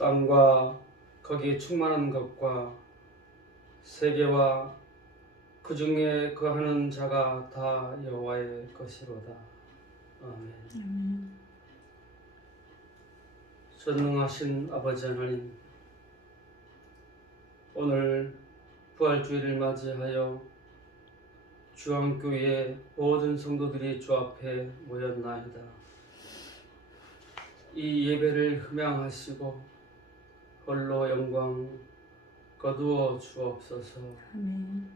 땅과 거기에 충만한 것과 세계와 그 중에 거하는 자가 다 여호와의 것이로다. 아멘. 전능하신 아버지 하나님, 오늘 부활주일을 맞이하여 주안교회 모든 성도들이 주 앞에 모였나이다. 이 예배를 흠양하시고 홀로 영광 거두어 주옵소서. 아멘.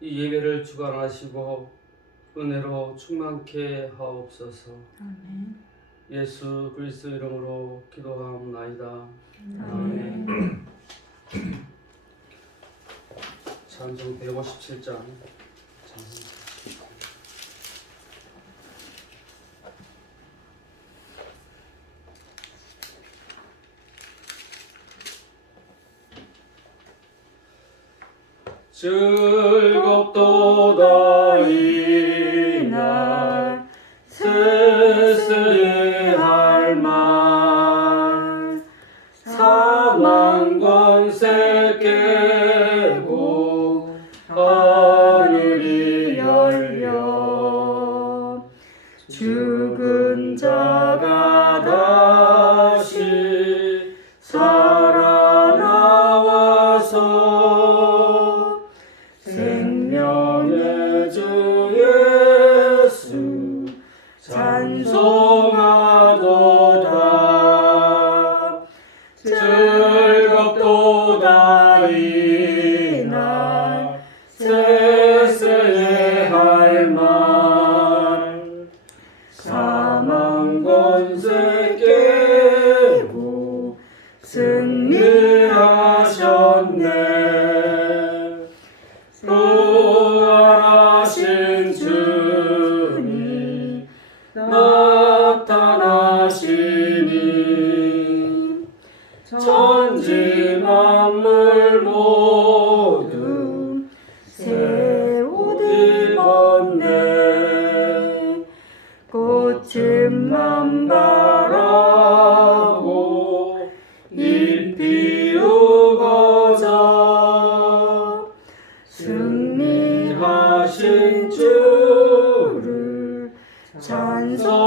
이 예배를 주관하시고 은혜로 충만케 하옵소서. 아멘. 예수 그리스도 이름으로 기도하옵나이다. 아멘. 찬송 157장. 즐겁도다 이날 세세할 말 사망 권세 깨고 하늘이 열려 죽은 자가 다시 살아나와서 생명의 주 예수 찬송하도다. 즐겁도다 이날 세세할 말 사망 권세 깨고 승리하셨네. 부활하신 주님 나타나시니 천지 만물 모두 새 옷 입었네. 꽃은 만발하고 잎 피우고자 승리하신 주를 찬송하도다.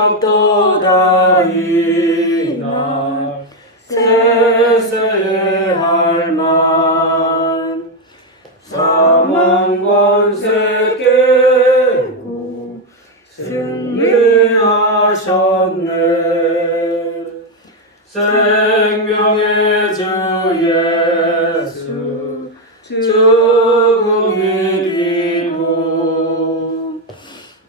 즐겁도다 이날 세세할 말 사망 권세 깨고 승리하셨네. 생명의 주 예수 죽음 이기고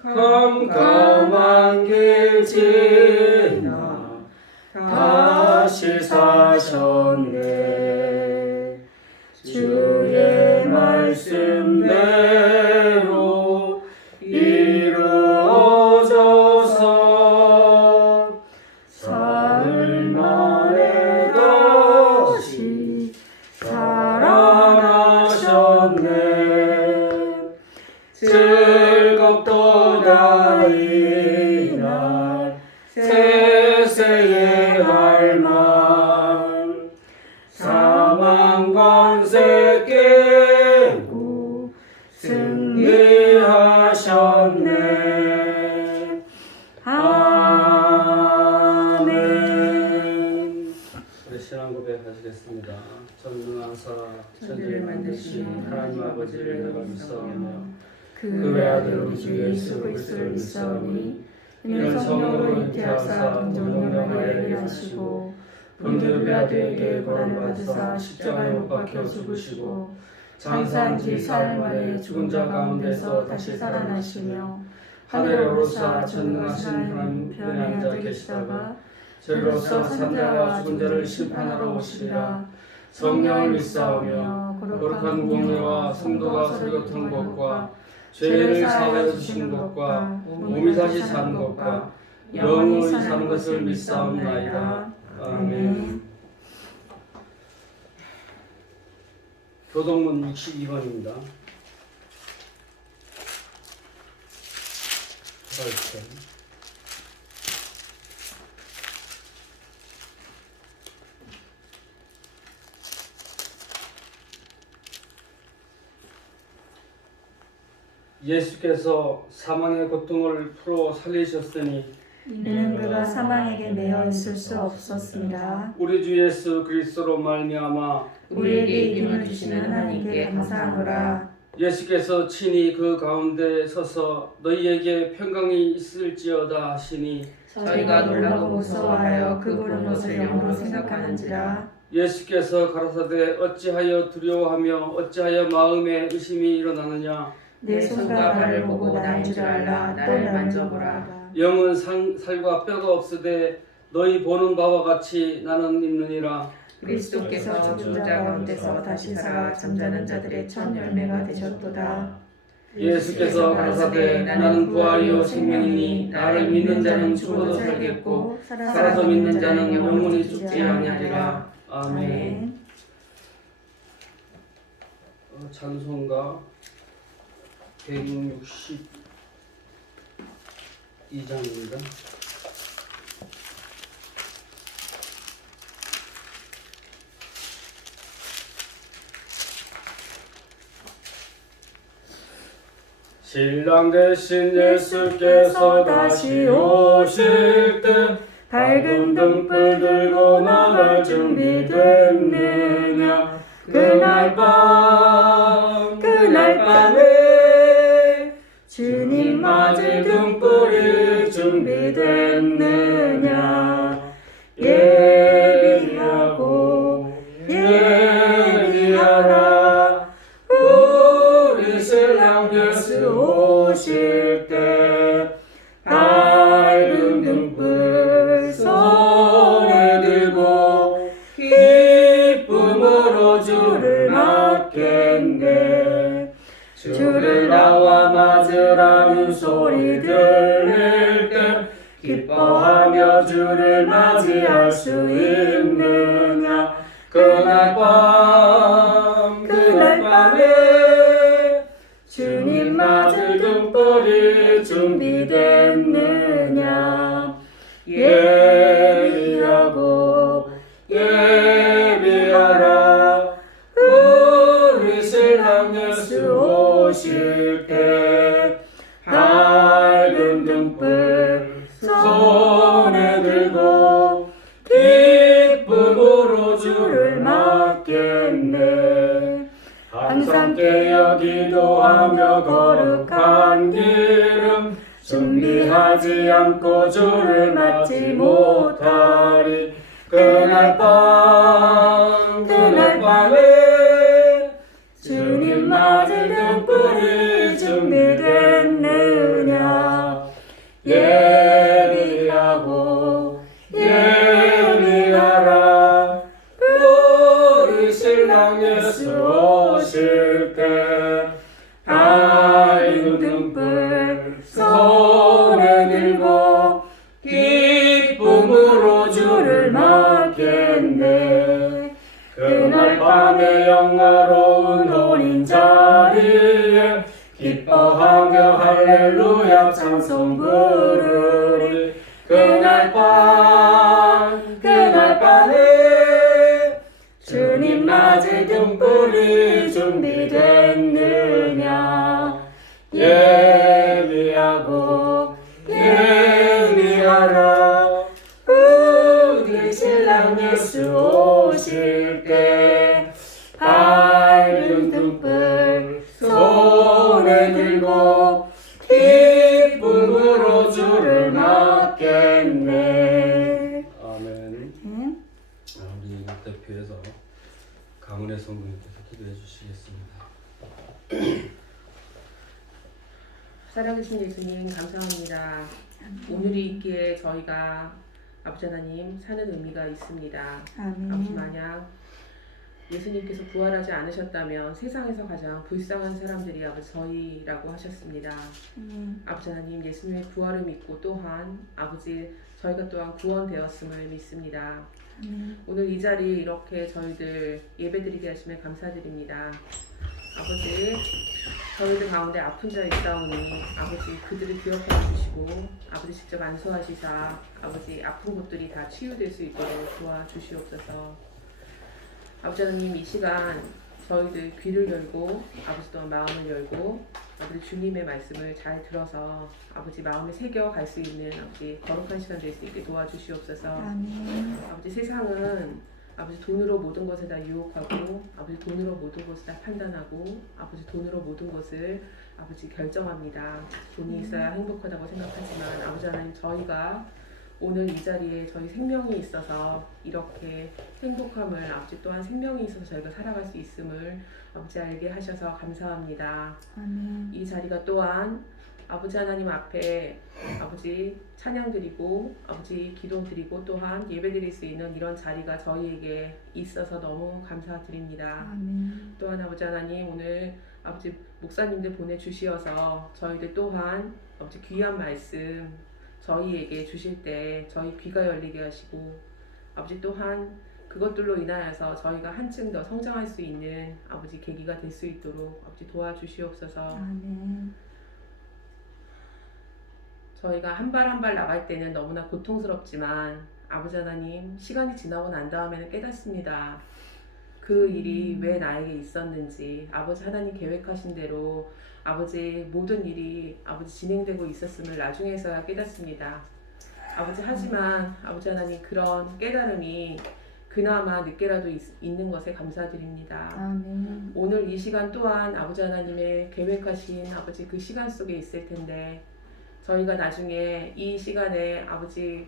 캄캄한 길 지나 다시 사셨네. 주의 말씀대로 이루어져서 사흘 만에 다시 살아나셨네. 즐겁도다 이날 세세할 말 사망 권세 깨고 승리하셨네. 아멘. 우리 신앙 고백하시겠습니다. 전능하사 천지를 만드신 하나님 아버지를 내가 믿사오며 그 외아들 우리 주 예수 그리스도를 믿사오니 이는 성령으로 잉태하사 동정명령하여 일하시고 본디오 빌라도에게 고난을 받으사 십자가에 못 박혀 죽으시고 장사한 지 사흘 만에 죽은 자 가운데서 다시 살아나시며 하늘에 오르사 전능하신 하나님 편에 앉아 계시다가 저희로서 산자와 죽은 자를 심판하러 오시리라. 성령을 믿사오며 거룩한 공예와 성도가 서로 교통하는 것과 죄를 사하여 주시는 것과 몸이 다시 사는 것과 영원히 사는 것을 믿사옵나이다. 아멘. 교동문 62번입니다. 예수께서 사망의 고통을 풀어 살리셨으니 이는 그가 사망에게 매여 있을 수 없었습니다. 우리 주 예수 그리스도로 말미암아 우리에게 이김을 주시는 하나님께 감사하노라. 예수께서 친히 그 가운데 서서 너희에게 평강이 있을지어다 하시니 저희가 놀라고 무서워하여 그 보는 것을 영으로 생각하는지라. 예수께서 가라사대 어찌하여 두려워하며 어찌하여 마음에 의심이 일어나느냐 내 손과 발을 보고 나인 줄 알라. 나를 만져보라. 영은 살과 뼈가 없으되 너희 보는 바와 같이 나는 있느니라. 그리스도께서 죽은 자 가운데서 다시 살아 잠자는 자들의 첫 열매가 되셨도다. 예수께서 가라사대 나는 부활이요 생명이니 나를 믿는 자는 죽어도 살겠고 살아서 믿는 자는 영원히 죽지 아니하리라. 아멘. 찬송가 162장입니다. 신랑 되신 예수께서 다시 오실 때 밝은 등불 들고 나갈 준비됐느냐 그날 밤에 주님 맞을 등불이 준비됐느냐 예비하라 우리 신랑 예수 오실 때 밝은 등불 손에 들고 기쁨으로 주를 맞겠네. 주를 나와 맞으라는 소리 들릴 때 기뻐하며 주를 맞이할 수 있느냐 그날 밤에 주님 맞을 등불이 준비됐느냐 예비하라 우리 신랑 예수 오실 때 밝은 등불 손에 들고 기쁨으로 주를 맞겠네. 항상 깨어 기도하며 거룩한 기름 준비하지 않고 주를 맞지 못하리 그날 밤에 주님 맞을 등불이 준비됐느냐 예비하라 우리 신랑 예수 오실 때 밝은 등불 손에 들고 기쁨으로 주를 맞겠네. 그날 밤에 영화로운 혼인 자리에 기뻐하며 할렐루야 찬송 부르리 그날 밤에 주님 맞을 등불이 준비됐느냐 예비하라 우리 신랑 예수 오실 때 밝은 등불 손에 들고 기쁨으로 주를 맞겠네. 아멘. 우리 대표에서 강은혜 성도님께서 기도해 주시겠습니다. 살아계신 예수님 감사합니다. 오늘이 있기에 저희가 아버지 하나님 사는 의미가 있습니다. 아버지 만약 예수님께서 부활하지 않으셨다면 세상에서 가장 불쌍한 사람들이 아버지 저희라고 하셨습니다. 아버지 하나님 예수님의 부활을 믿고 또한 아버지 저희가 또한 구원되었음을 믿습니다. 오늘 이 자리에 이렇게 저희들 예배드리게 하심에 감사드립니다. 아버지 저희들 가운데 아픈 자 있사오니 아버지 그들을 기억하여 주시고 아버지 직접 안수하시사 아버지 아픈 곳들이 다 치유될 수 있도록 도와주시옵소서. 아버지 하나님 이 시간 저희들 귀를 열고 아버지 또한 마음을 열고 아버지 주님의 말씀을 잘 들어서 아버지 마음에 새겨 갈 수 있는 아버지 거룩한 시간 될 수 있게 도와주시옵소서. 아멘. 아버지 세상은 아버지 돈으로 모든 것을 다 유혹하고 아버지 돈으로 모든 것을 다 판단하고 아버지 돈으로 모든 것을 아버지 결정합니다. 돈이 있어야 행복하다고 생각하지만 아버지 하나님 저희가 오늘 이 자리에 저희 생명이 있어서 이렇게 행복함을 아버지 또한 생명이 있어서 저희가 살아갈 수 있음을 아버지 알게 하셔서 감사합니다. 아멘. 이 자리가 또한 아버지 하나님 앞에 아버지 찬양 드리고 아버지 기도 드리고 또한 예배 드릴 수 있는 이런 자리가 저희에게 있어서 너무 감사드립니다. 아멘. 또한 아버지 하나님 오늘 아버지 목사님들 보내주시어서 저희들 또한 아버지 귀한 말씀 저희에게 주실 때 저희 귀가 열리게 하시고 아버지 또한 그것들로 인하여서 저희가 한층 더 성장할 수 있는 아버지 계기가 될 수 있도록 아버지 도와주시옵소서. 아멘. 저희가 한 발 한 발 나갈 때는 너무나 고통스럽지만 아버지 하나님 시간이 지나고 난 다음에는 깨닫습니다. 그 일이 왜 나에게 있었는지 아버지 하나님 계획하신 대로 아버지 모든 일이 아버지 진행되고 있었음을 나중에서야 깨닫습니다. 아버지 하지만 아버지 하나님 그런 깨달음이 그나마 늦게라도 있는 것에 감사드립니다. 아멘. 오늘 이 시간 또한 아버지 하나님의 계획하신 아버지 그 시간 속에 있을 텐데 저희가 나중에 이 시간에 아버지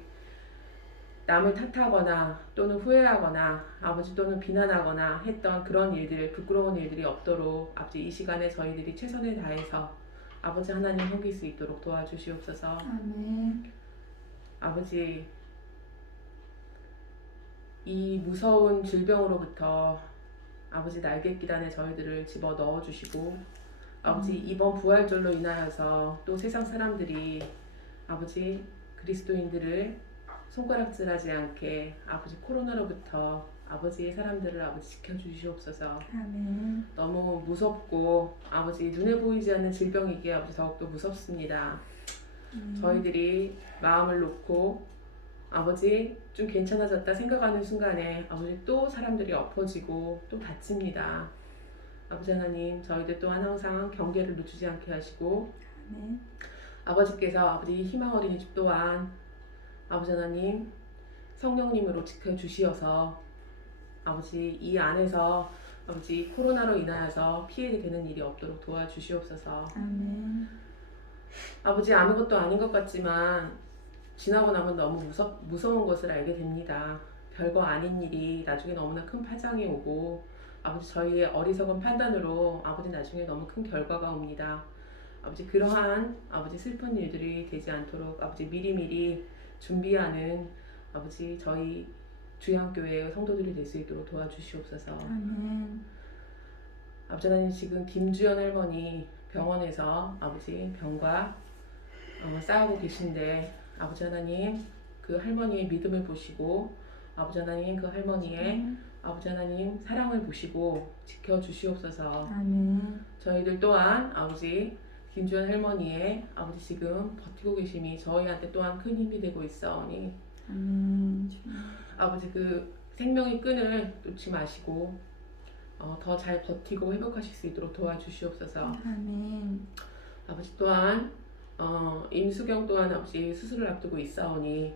남을 탓하거나 또는 후회하거나 아버지 또는 비난하거나 했던 그런 일들 부끄러운 일들이 없도록 아버지 이 시간에 저희들이 최선을 다해서 아버지 하나님 섬길 수 있도록 도와주시옵소서. 아멘. 아버지 이 무서운 질병으로부터 아버지 날갯기단에 저희들을 집어 넣어주시고 아버지 이번 부활절로 인하여서 또 세상 사람들이 아버지 그리스도인들을 손가락질하지 않게 아버지 코로나로부터 아버지의 사람들을 아버지 지켜주시옵소서. 아멘. 너무 무섭고 아버지 눈에 보이지 않는 질병이기에 아버지 더욱더 무섭습니다. 저희들이 마음을 놓고 아버지 좀 괜찮아졌다 생각하는 순간에 아버지 또 사람들이 엎어지고 또 다칩니다. 아버지 하나님 저희들 또한 항상 경계를 늦추지 않게 하시고 아멘. 아버지께서 아버지 희망 어린이집 또한 아버지 하나님 성령님으로 지켜주시어서 아버지 이 안에서 아버지 코로나로 인하여서 피해가 되는 일이 없도록 도와주시옵소서. 아멘. 아버지 아무것도 아닌 것 같지만 지나고 나면 너무 무서운 것을 알게 됩니다. 별거 아닌 일이 나중에 너무나 큰 파장이 오고 아버지 저희의 어리석은 판단으로 아버지 나중에 너무 큰 결과가 옵니다. 아버지 그러한 아버지 슬픈 일들이 되지 않도록 아버지 미리미리 준비하는 아버지 저희 주양교회 성도들이 될 수 있도록 도와주시옵소서. 아멘. 아버지 하나님 지금 김주연 할머니 병원에서 아버지 병과 싸우고 계신데 아버지 하나님 그 할머니의 믿음을 보시고 아버지 하나님 그 할머니의 아버지 하나님 사랑을 보시고 지켜주시옵소서. 아멘. 저희들 또한 아버지 김주연 할머니의 아버지 지금 버티고 계심이 저희한테 또한 큰 힘이 되고 있사오니 아멘. 아버지 그 생명의 끈을 놓지 마시고 더 잘 버티고 회복하실 수 있도록 도와주시옵소서. 아멘. 아버지 또한 임수경 또한 아버지 수술을 앞두고 있사오니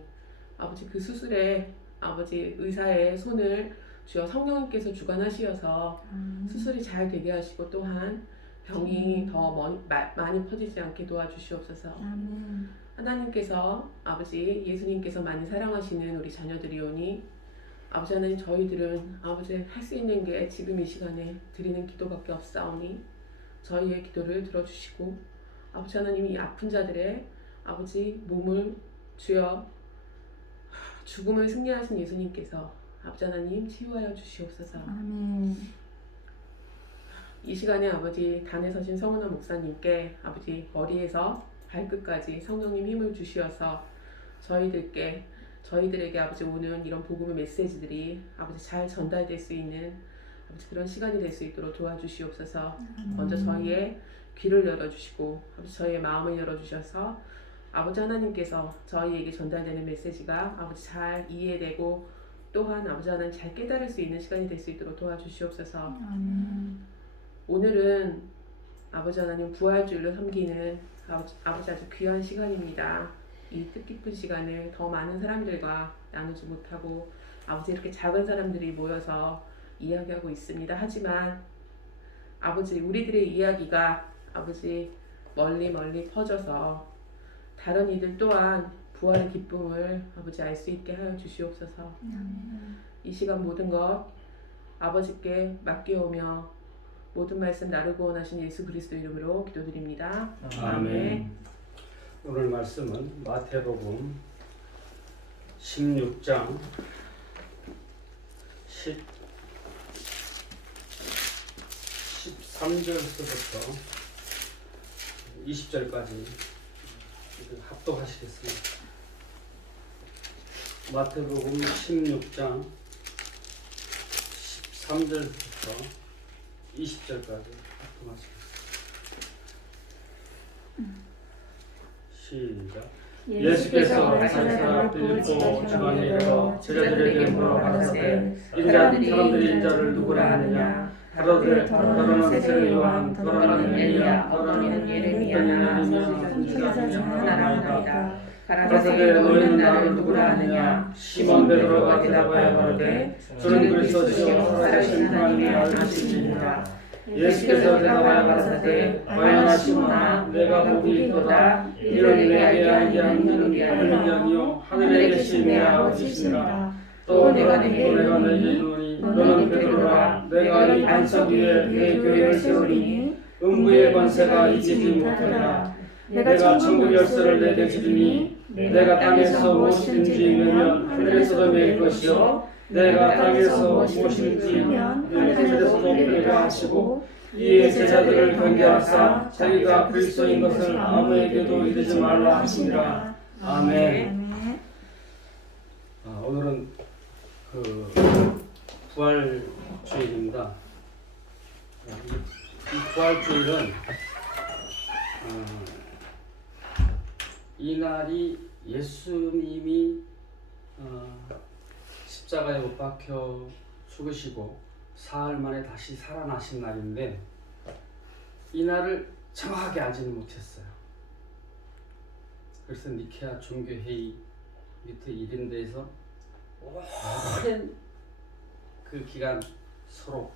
아버지 그 수술에 아버지 의사의 손을 주여 성령님께서 주관하시어서 수술이 잘 되게 하시고 또한 병이 더 많이 퍼지지 않게 도와주시옵소서. 아멘. 하나님께서 아버지 예수님께서 많이 사랑하시는 우리 자녀들이오니 아버지 하나님 저희들은 아버지 할 수 있는 게 지금 이 시간에 드리는 기도밖에 없사오니 저희의 기도를 들어주시고 아버지 하나님 이 아픈 자들의 아버지 몸을 주여 죽음을 승리하신 예수님께서 아버지 하나님 치유하여 주시옵소서. 아멘. 이 시간에 아버지 단에 서신 성은아 목사님께 아버지 머리에서 발끝까지 성령님 힘을 주시어서 저희들에게 아버지 오는 이런 복음의 메시지들이 아버지 잘 전달될 수 있는 아버지 그런 시간이 될 수 있도록 도와주시옵소서. 먼저 저희의 귀를 열어주시고 아버지 저희의 마음을 열어주셔서 아버지 하나님께서 저희에게 전달되는 메시지가 아버지 잘 이해되고 또한 아버지 하나님 잘 깨달을 수 있는 시간이 될 수 있도록 도와주시옵소서. 아멘. 오늘은 아버지 하나님 부활주일로 섬기는 아버지 아주 귀한 시간입니다. 이 뜻깊은 시간을 더 많은 사람들과 나누지 못하고 아버지 이렇게 작은 사람들이 모여서 이야기하고 있습니다. 하지만 아버지 우리들의 이야기가 아버지 멀리 퍼져서 다른 이들 또한 부활의 기쁨을 아버지 알 수 있게 하여 주시옵소서. 이 시간 모든 것 아버지께 맡겨오며 모든 말씀 나누고 원하신 예수 그리스도 이름으로 기도드립니다. 아멘. 오늘 말씀은 마태복음 16장 13절부터 20절까지 합독하시겠습니다. 마태복음 16장 13절부터 20절까지 합독하시겠습니다. 시작. 예수께서 가이사랴 빌립보 지방에 이르러 제자들에게 물어가라사대 사람들이 인자를 누구라 하느냐 가로되 세례 요한 더러는 엘리야 어떠니는 예레미야 선지자 중 하나라. 가라사대 너희는 나를 누구라 하느냐 시몬 베드로가 대답하여 가로되 주는 그리스도시요 살아계신 하나님의 아들이시니라. 예수께서 대답하여 가라사대 과연아 시몬아 내가 복이 있도다 이를 내게 알게 하는 이는 아니요 하늘에 계신 내 아버지시니라. 또 내가 너에게 이르노니 너는 베드로라 내가 이 반석 위에 내 교회를 세우리니 음부의 권세가 이기지 못하리라. 내가 천국 열쇠를 내게 주리니 내가 땅에서 무엇이든지 매면 하늘에서도 매일 것이요 내가 땅에서 무엇이든지 매면 하늘에서도 매리라 하시고 이에 제자들을 경계하사 자기가 그리스도인 것을 아무에게도 이르지 말라 하시니라. 아멘. 오늘은 부활주일입니다. 이 부활주일은 이날이 예수님이 십자가에 못 박혀 죽으시고 사흘 만에 다시 살아나신 날인데 이 날을 정확하게 알지는 못했어요. 그래서 니케아 종교회의 밑에 1인대에서 오랜 그 기간 서로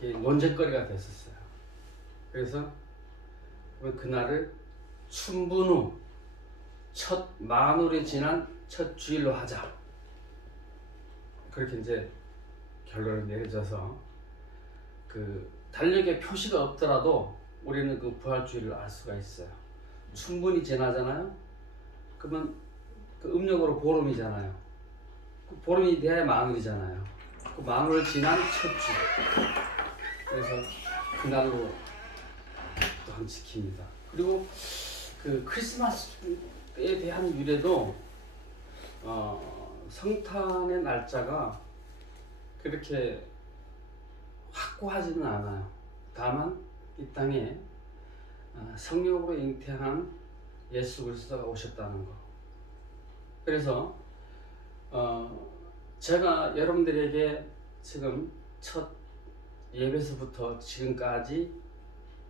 논쟁거리가 됐었어요. 그래서 그날을 춘분 후 첫 만월이 지난 첫 주일로 하자. 그렇게 이제 결론을 내려져서 달력에 표시가 없더라도 우리는 그 부활주일을 알 수가 있어요. 춘분이 지나잖아요. 그러면 그 음력으로 보름이잖아요. 그 보름이 돼야 만월이잖아요. 그 만월을 지난 첫 주. 그래서 그날로 또한 지킵니다. 그리고 그 크리스마스에 대한 유래도 성탄의 날짜가 그렇게 확고하지는 않아요. 다만 이 땅에 성령으로 잉태한 예수 그리스도가 오셨다는 거. 그래서 제가 여러분들에게 지금 첫 예배서부터 지금까지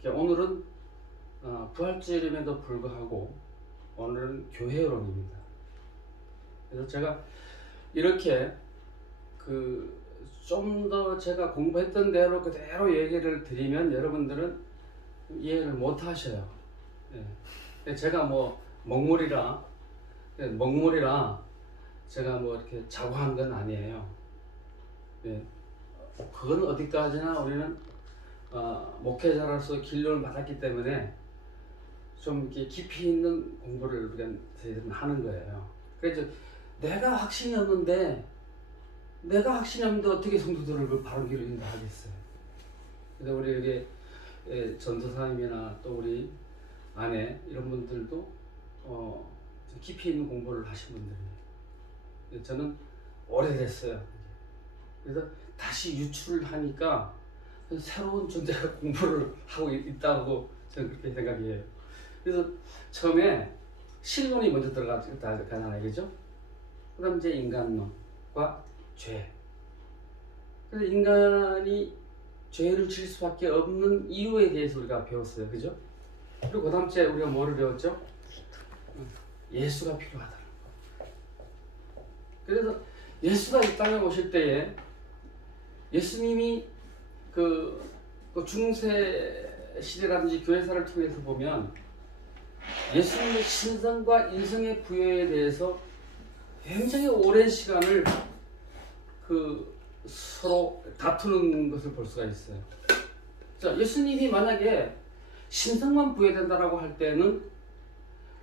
오늘은 부활주일임에도 불구하고 오늘은 교회론입니다. 그래서 제가 이렇게 좀 더 제가 공부했던 대로 그대로 얘기를 드리면 여러분들은 이해를 못 하셔요. 예. 제가 먹물이라 제가 이렇게 자고한 건 아니에요. 예. 그건 어디까지나 우리는 목회자로서 길론을 받았기 때문에 좀 이렇게 깊이 있는 공부를 우리가 하는 거예요. 그래서 내가 확신이 없는데 어떻게 성도들을 그 바른 길로 인도하겠어요. 그래서 우리 여기 전도사님이나 또 우리 아내 이런 분들도 깊이 있는 공부를 하신 분들이에요. 저는 오래됐어요. 그래서 다시 유출을 하니까 새로운 존재가 공부를 하고 있다고 저는 그렇게 생각해요. 그래서 처음에 신론이 먼저 들어가잖아요, 그죠? 그다음 이제 인간론과 죄. 그래서 인간이 죄를 질 수밖에 없는 이유에 대해서 우리가 배웠어요. 그죠? 그리고 그 다음 주에 우리가 뭐를 배웠죠? 예수가 필요하다. 그래서 예수가 이 땅에 오실 때에 예수님이 그 중세 시대라든지 교회사를 통해서 보면 예수님의 신성과 인성의 부여에 대해서 굉장히 오랜 시간을 서로 다투는 것을 볼 수가 있어요. 자, 예수님이 만약에 신성만 부여된다라고 할 때는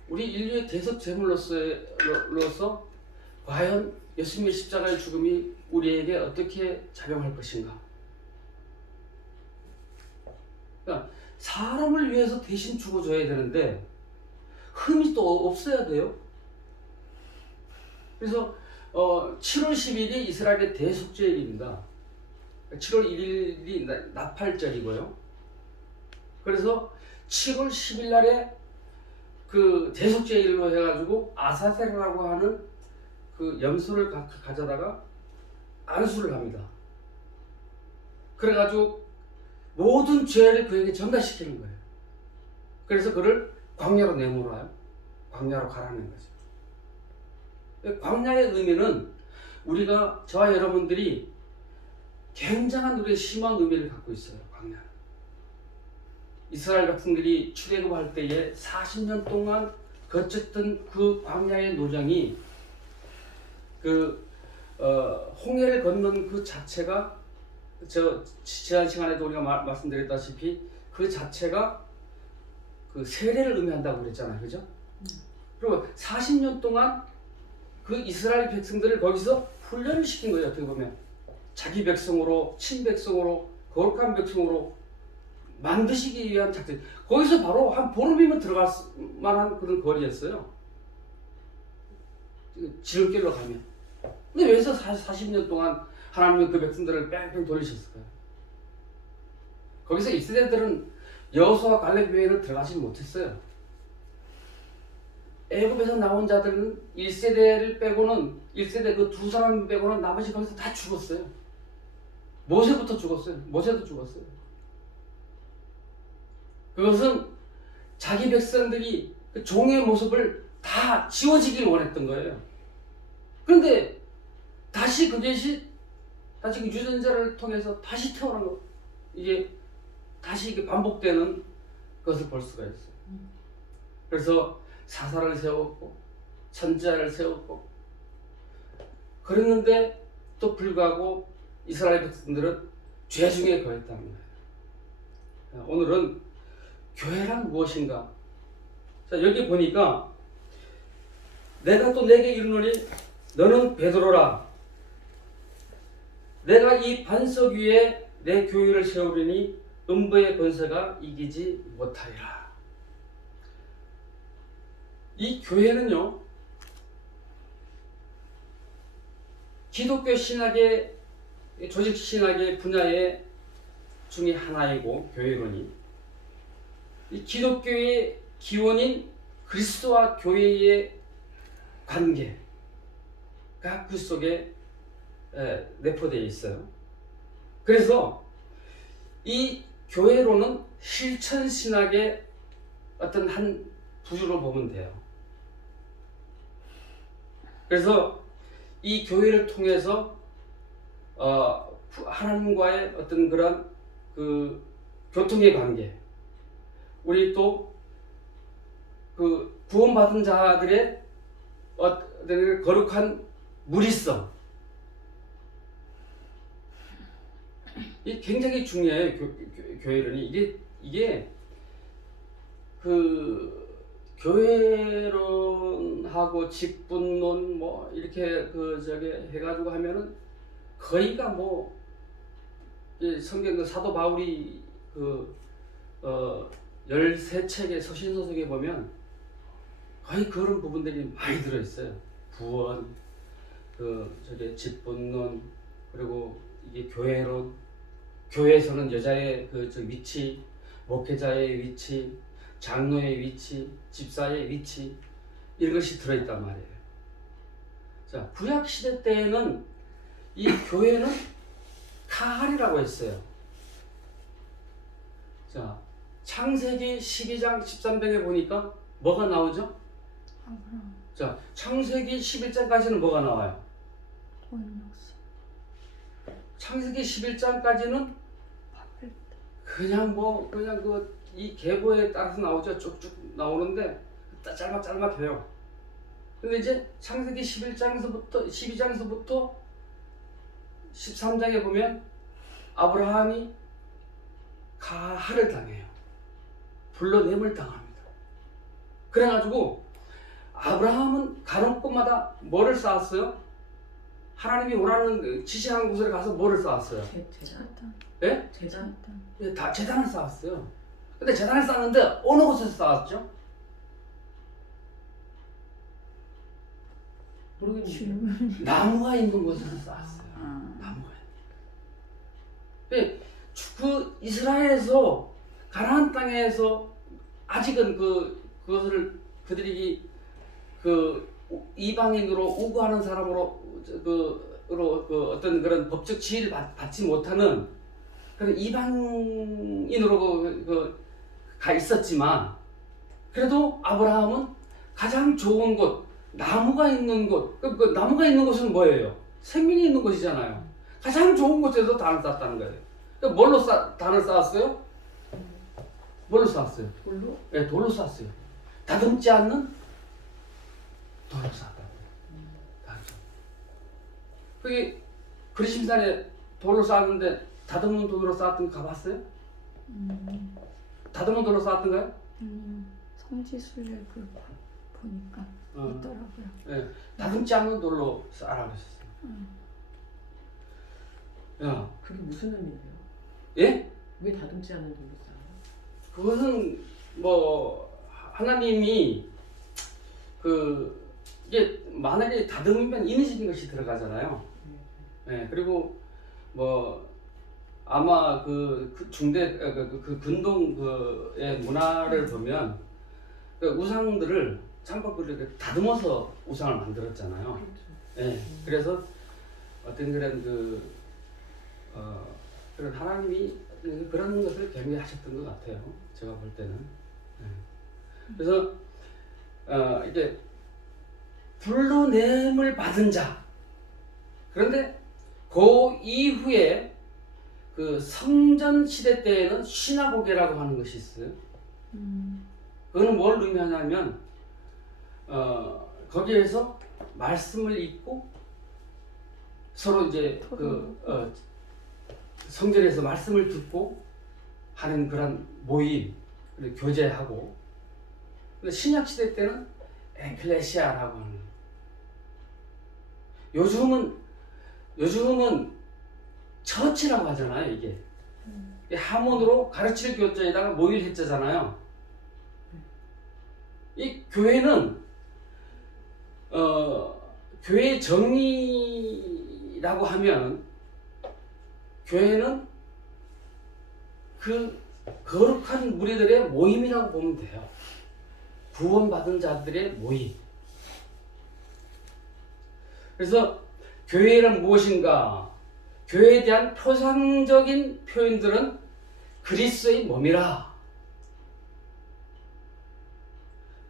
우리 인류의 대속 제물로서 과연 예수님의 십자가의 죽음이 우리에게 어떻게 작용할 것인가? 그러니까 사람을 위해서 대신 죽어줘야 되는데 흠이 또 없어야 돼요. 그래서 7월 10일이 이스라엘의 대속죄일입니다. 7월 1일이 나팔절이고요. 그래서 7월 10일 날에 그 대속죄일로 해가지고 아사세라고 하는 그 염소를 가져다가 안수를 합니다. 그래가지고 모든 죄를 그에게 전가시키는 거예요. 그래서 그를 광야로 내몰아요. 광야로 가라는 거죠. 광야의 의미는 우리가 저와 여러분들이 굉장한 우리의 심한 의미를 갖고 있어요. 광야. 이스라엘 백성들이 출애굽할 때에 40년 동안 거쳤던 그 광야의 노정이 홍해를 건넌 그 자체가 지난 시간에도 우리가 말씀드렸다시피 그 자체가 그 세례를 의미한다고 그랬잖아요. 그죠? 그리고 40년 동안 그 이스라엘 백성들을 거기서 훈련을 시킨 거예요. 어떻게 보면 자기 백성으로, 친백성으로, 거룩한 백성으로 만드시기 위한 작전. 거기서 바로 한 보름이면 들어갈 만한 그런 거리였어요. 지름길로 가면. 근데 왜 40년 동안 하나님은 그 백성들을 뺑뺑 돌리셨을까요? 거기서 이스라엘들은 여호수아 갈렙 외에는 들어가지 못했어요. 애굽에서 나온 자들은 1세대를 빼고는 1세대 그 두 사람 빼고는 나머지 거기서 다 죽었어요. 모세부터 죽었어요. 모세도 죽었어요. 그것은 자기 백성들이 그 종의 모습을 다 지워지길 원했던 거예요. 그런데 다시 그것이 다시 유전자를 통해서 다시 태어난 거, 이게 다시 이게 반복되는 것을 볼 수가 있어요. 그래서 사사를 세웠고 선지자를 세웠고 그랬는데 또 불구하고 이스라엘 백성들은 죄 중에 거했답니다. 오늘은 교회란 무엇인가? 자, 여기 보니까 내가 또 내게 이르노니 너는 베드로라. 내가 이 반석 위에 내 교회를 세우리니 음부의 권세가 이기지 못하리라. 이 교회는요, 기독교 신학의 조직 신학의 분야의 중에 하나이고 교회론이 이 기독교의 기원인 그리스도와 교회의 관계가 그 속에 내포되어 있어요. 그래서 이 교회론은 실천 신학의 어떤 한 부류로 보면 돼요. 그래서 이 교회를 통해서 하나님과의 어떤 그런 그 교통의 관계, 우리 또 그 구원받은 자들의 어떤 거룩한 무리성, 이 굉장히 중요해요. 교회론이 이게 그 교회론하고 직분론 뭐 이렇게 해가지고 하면은 거의가 뭐 성경 사도 바울이 13책의 서신서적에 보면 거의 그런 부분들이 많이 들어있어요. 구원, 직분론, 그리고 이게 교회론, 교회에서는 여자의 위치, 목회자의 위치, 장로의 위치, 집사의 위치, 이런 것이 들어있단 말이에요. 자, 구약시대 때에는 이 교회는 카할이라고 했어요. 자, 창세기 12장 13장에 보니까 뭐가 나오죠? 자, 창세기 11장까지는 뭐가 나와요? 창세기 11장까지는 그냥 이 계보에 따라서 나오죠. 쭉쭉 나오는데 짤막해요. 근데 이제 창세기 12장에서부터 13장에 보면 아브라함이 가할을 당해요. 불러냄을 당합니다. 그래가지고 아브라함은 가는 곳마다 뭐를 쌓았어요? 하나님이 원하는 지시하는 곳에 가서 뭐를 쌓았어요? 재단. 예? 재단. 예, 다 재단을 쌓았어요. 근데 재단을 쌓았는데 어느 곳에서 쌓았죠? 모르겠는데. 나무가 있는 곳에서 쌓았어요. 나무가. 그 이스라엘에서 가나안 땅에서 아직은 그것을 그들이 그 이방인으로 우고하는 사람으로 어떤 그런 법적 지위를 받지 못하는 그런 이방인으로 가 있었지만 그래도 아브라함은 가장 좋은 곳, 나무가 있는 곳, 그 나무가 있는 곳은 뭐예요? 생명이 있는 곳이잖아요. 가장 좋은 곳에서 단을 쌓았다는 거예요. 그러니까 뭘로 단을 쌓았어요? 뭘로 쌓았어요? 돌로? 네, 돌로 쌓았어요. 다듬지 않는 돌로 쌓았다. 그게 그리심산에 돌로 쌓았는데 다듬은 돌로 쌓았던 거 가봤어요? 다듬은 돌로 쌓았던가요? 성지순례 보니까 있더라고요. 네, 다듬지 않는 돌로 쌓으라고 했었어요. 야, 그게 무슨 의미예요? 예? 왜 다듬지 않은 돌로 쌓아요? 그것은 뭐 하나님이 이게 만약에 다듬으면 인위적인 것이 들어가잖아요. 네, 그리고 뭐 아마 그 중대 그 근동의 문화를 보면 그 우상들을 참고 그렇게 다듬어서 우상을 만들었잖아요. 그렇죠. 네, 그래서 어떤 그런 그런 하나님이 그런 것을 경외하셨던 것 같아요. 제가 볼 때는. 네. 그래서 이제 불러냄을 받은 자. 그런데 그 이후에 그 성전 시대 때에는 시나고게라고 하는 것이 있어요. 그거는 뭘 의미하냐면 거기에서 말씀을 읽고 서로 이제 성전에서 말씀을 듣고 하는 그런 모임, 교제하고. 근데 신약 시대 때는 에클레시아라고 하는. 요즘은 처치라고 하잖아요. 이게 하몬으로 가르칠 교자에다가 모일 해자잖아요. 이 교회는 교회 정의라고 하면 교회는 그 거룩한 무리들의 모임이라고 보면 돼요. 구원받은 자들의 모임. 그래서 교회란 무엇인가? 교회에 대한 표상적인 표현들은 그리스도의 몸이라.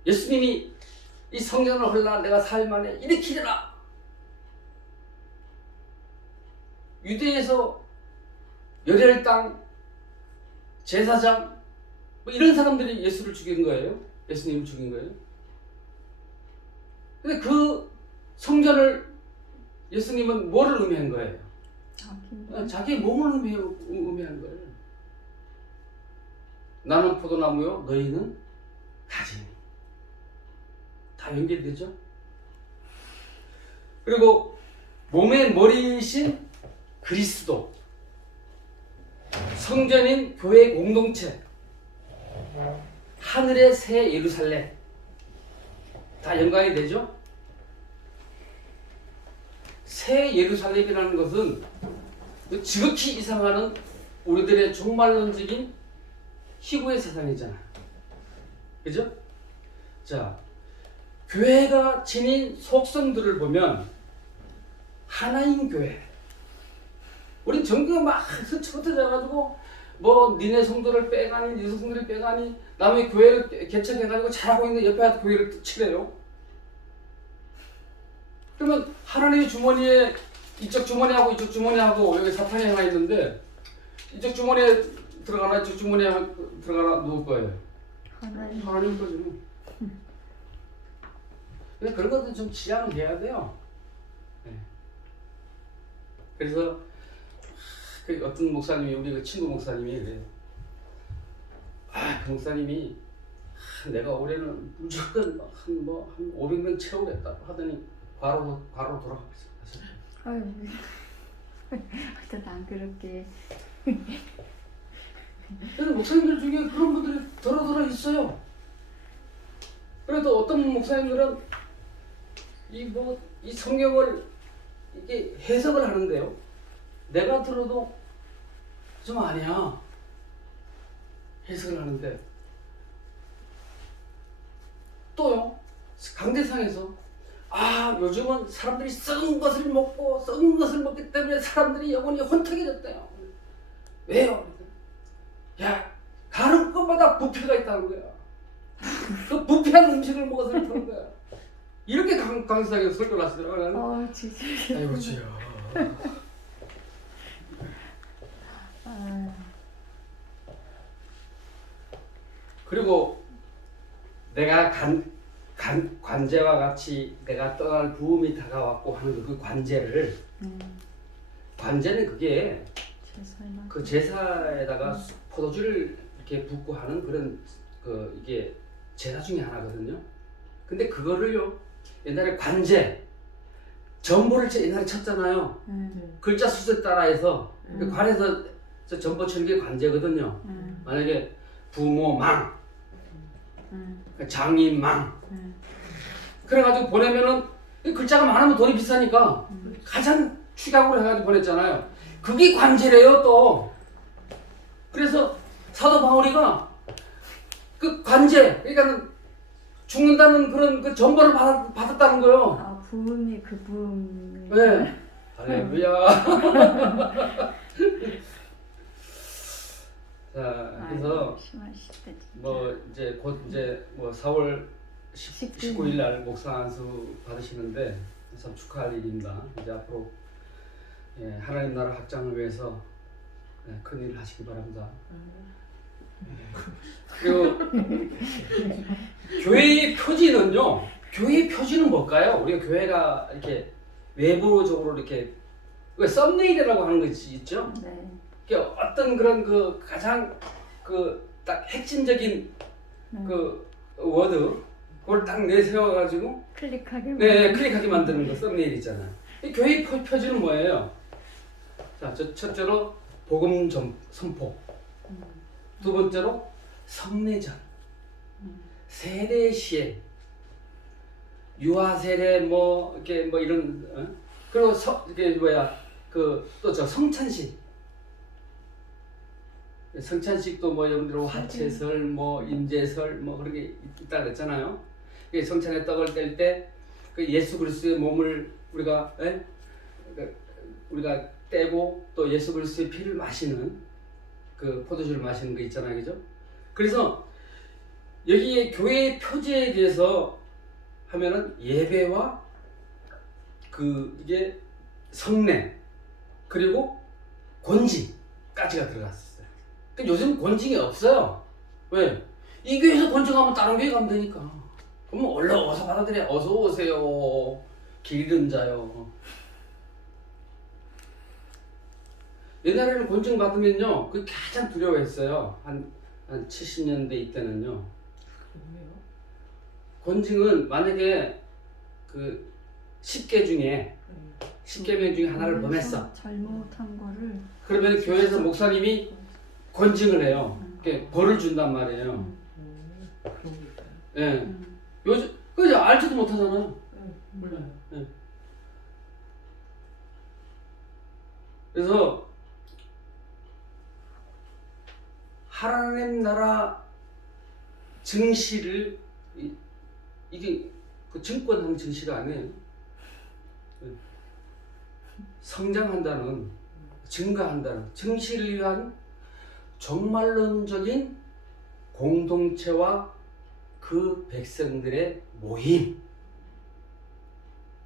예수님이 이 성전을 헐라 내가 사흘 만에 일으키리라. 유대에서 열혈 땅 제사장 뭐 이런 사람들이 예수를 죽인 거예요. 예수님을 죽인 거예요. 근데 그 성전을 예수님은 뭐를 의미한 거예요? 자기 몸을 의미한 거예요. 나는 포도나무요, 너희는 가지. 다 연결되죠? 그리고 몸의 머리이신 그리스도, 성전인 교회 공동체, 하늘의 새 예루살렘, 다 연관이 되죠? 새 예루살렘이라는 것은 지극히 이상하는 우리들의 종말론적인 희구의 세상이잖아요. 그죠? 자, 교회가 지닌 속성들을 보면 하나인 교회. 우린 전교가 막 흩어져가지고 뭐 니네 성도를 빼가니 네 성도를 빼가니 남의 교회를 개척해가지고 잘하고 있는 옆에 와서 교회를 치래요. 그러면 하나님의 주머니에 이쪽 주머니하고 이쪽 주머니하고 여기 사탄이 하나 있는데 이쪽 주머니에 들어가나 이쪽 주머니에 들어가나 누구 거예요? 하나님 거죠. 그런 것도 좀 지양을 해야 돼요. 네. 그래서 그 어떤 목사님이 우리 그 친구 목사님이 그래요. 그 목사님이 내가 올해는 무조건 한 500명 채우겠다 하더니 과로 돌아가셨어요. 아유, 어쩌다 안 그렇게. 그래서 목사님들 중에 그런 분들이 더러 있어요. 그래도 어떤 목사님들은 이 성경을 이게 해석을 하는데요. 내가 들어도 좀 아니야. 해석을 하는데 또요. 강대상에서 요즘은 사람들이 썩은 것을 먹기 때문에 사람들이 영혼이 혼탁해졌대요. 왜요? 야, 가는 것마다 부패가 있다는 거야. 그 부패한 음식을 먹어서 그런 거야. 이렇게 강대상에서 설교를 하시더라고요. 진짜. 아이고 주여. 그리고 내가 관제와 같이 내가 떠날 부음이 다가왔고 하는 그 관제를 관제는 그게 그 제사에다가 포도주를 이렇게 붓고 하는 그런 이게 제사 중에 하나거든요. 근데 그거를요 옛날에 관제 전보를 옛날에 쳤잖아요. 글자 수에 따라해서 그 관에서 저 전보 치는 게 관제거든요. 만약에 부모망, 장인망 그래가지고 보내면은 글자가 많으면 돈이 비싸니까 가장 축약으로 해가지고 보냈잖아요. 그게 관제래요 또. 그래서 사도 바울이가 그 관제, 그러니까 죽는다는 그런 그 전보를 받았다는 거예요. 부음이 그 부음. 네. 할렐루야. 자, 그래서 이제 곧 이제 4월 19일 날 목사 안수 받으시는데 참 축하할 일입니다. 이제 앞으로 하나님 나라 확장을 위해서 큰 일을 하시기 바랍니다. 그리고 교회의 표지는요. 교회의 표지는 뭘까요? 우리가 교회가 이렇게 외부적으로 이렇게 썸네일이라고 하는 것이 있죠. 네. 어떤 그런 그 가장 그 딱 핵심적인 그 워드 그걸 딱 내세워가지고 클릭하게 만드는 거 썸네일 있잖아요. 이 교회 표지는 뭐예요? 자, 첫째로 복음 선포, 두 번째로 성례전, 세례 시행, 유아 세례 이렇게 이런 그리고 이게 또 저 성찬식도 여러분들 화채설 임재설 그런 게 있다 그랬잖아요. 성찬의 떡을 뗄 때 그 예수 그리스도의 몸을 우리가 떼고 또 예수 그리스도의 피를 마시는 그 포도주를 마시는 거 있잖아요, 그죠? 그래서 여기에 교회의 표지에 대해서 하면은 예배와 이게 성례 그리고 권징까지가 들어갔어요. 근데 요즘 권징이 없어요. 왜? 이 교회에서 권징하면 다른 교회 가면 되니까. 그러면 얼른 어서 받아들여. 어서 오세요. 길 잃은 자요. 옛날에는 권징 받으면요, 그게 가장 두려워했어요. 한 70년대 이때는요. 권징은 만약에 그 10개 중에 10개명 중에 하나를 범했어. 잘못한 거를. 그러면 교회에서 목사님이 권징을 해요. 벌을 준단 말이에요. 예. 요즘 그죠? 알지도 못하잖아요. 몰라요. 예. 그래서 하나님 나라 증시를 이게 그 증권하는 증시가 아니에요. 성장한다는, 증가한다는, 증시를 위한 종말론적인 공동체와 그 백성들의 모임,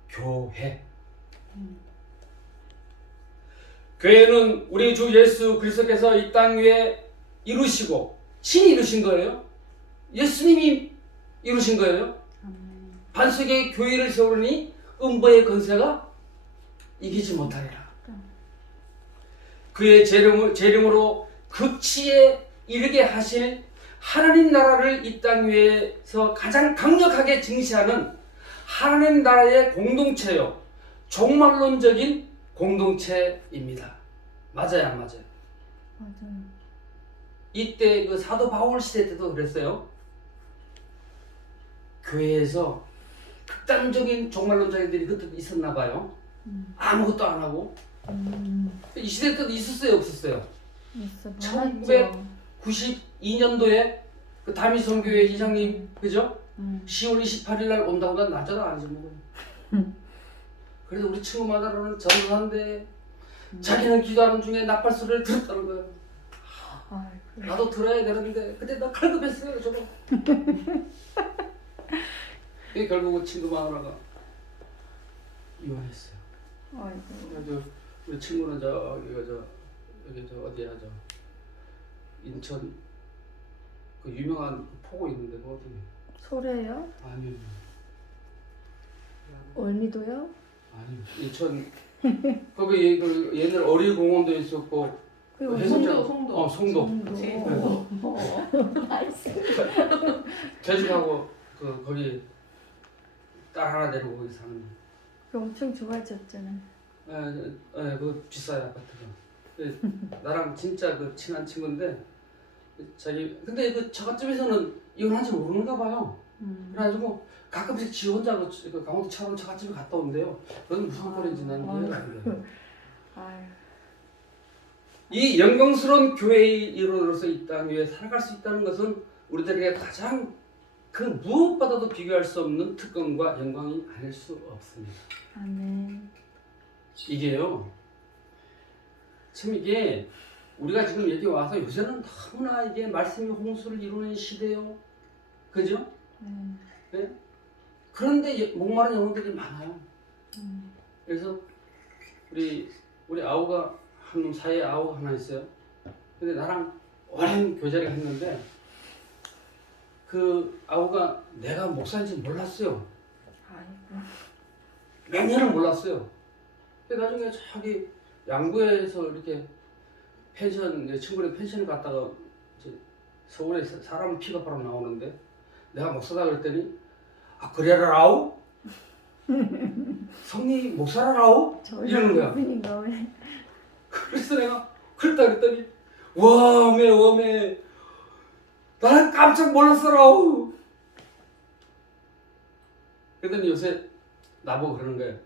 교회. 교회는 우리 주 예수 그리스도께서 이 땅 위에 이루시고 친히 이루신 거예요. 예수님이 이루신 거예요. 반석에 교회를 세우니 음부의 권세가 이기지 못하리라. 그의 재림으로 극치에 이르게 하실 하나님 나라를 이 땅 위에서 가장 강력하게 증시하는 하나님 나라의 공동체요, 종말론적인 공동체입니다. 맞아요, 안 맞아요? 맞아요. 이때 그 사도 바울 시대 때도 그랬어요. 교회에서 극단적인 종말론자들이 그때 있었나 봐요. 아무것도 안 하고. 이 시대 때도 있었어요, 없었어요? 있어. 1992년도에 그 다미성교회 이장님, 그죠? 10월 28일 날 온다고 난 나잖아, 아니지 뭐. 그래서 우리 친구마다로는 전도사인데 자기는 기도하는 중에 나팔소리를 들었다는 거예요. 나도 들어야 되는데 그때 나 칼급했어요, 저거. 이 결국은 친구가 하나가 이혼했어요. 그래서 우리 친구는 여기 어디야, 인천 그 유명한 포구 있는데 그 어디? 소래요? 아니요. 월미도요? 아니, 인천 거기 그 옛날 어린이공원도 있었고 송도. 송도. 그치? 돼지하고 그 거기 딸 하나 데리고 거기 사는. 엄청 좋아졌잖아요. 그 비싸요, 아파트가. 나랑 진짜 그 친한 친구인데 근데 그 처갓집에서는 이혼한지 모르는가 봐요. 그래가지고 가끔씩 지 혼자 그 강원도 차로 처갓집에 갔다 온대요. 그건 무슨 꼴인지 나는 이해가 안 돼요. 이 영광스러운 교회의 일원으로서 이 땅 위에 살아갈 수 있다는 것은 우리들에게 가장 그 무엇보다도 비교할 수 없는 특권과 영광이 아닐 수 없습니다. 아멘. 이게요, 참 이게 우리가 지금 여기 와서 요새는 너무나 이게 말씀이 홍수를 이루는 시대요, 그죠? 네? 그런데 목마른 영혼들이 많아요. 그래서 우리 아우가 한 놈 사이에 아우가 하나 있어요. 근데 나랑 오랜 교제를 했는데 그 아우가 내가 목사인지 몰랐어요. 몇 년을 몰랐어요. 근데 나중에 저기 양구에서 이렇게 펜션, 내 친구네 펜션을 갔다가 이제 서울에 사람을 픽업하러 나오는데 내가 목사다 그랬더니 그래라 아우? 성님 목사라라우? 이러는 거야. 그래서 내가 그랬다 그랬더니 웜에 나는 깜짝 놀랐어라우. 그랬더니 요새 나보고 그러는 거예요.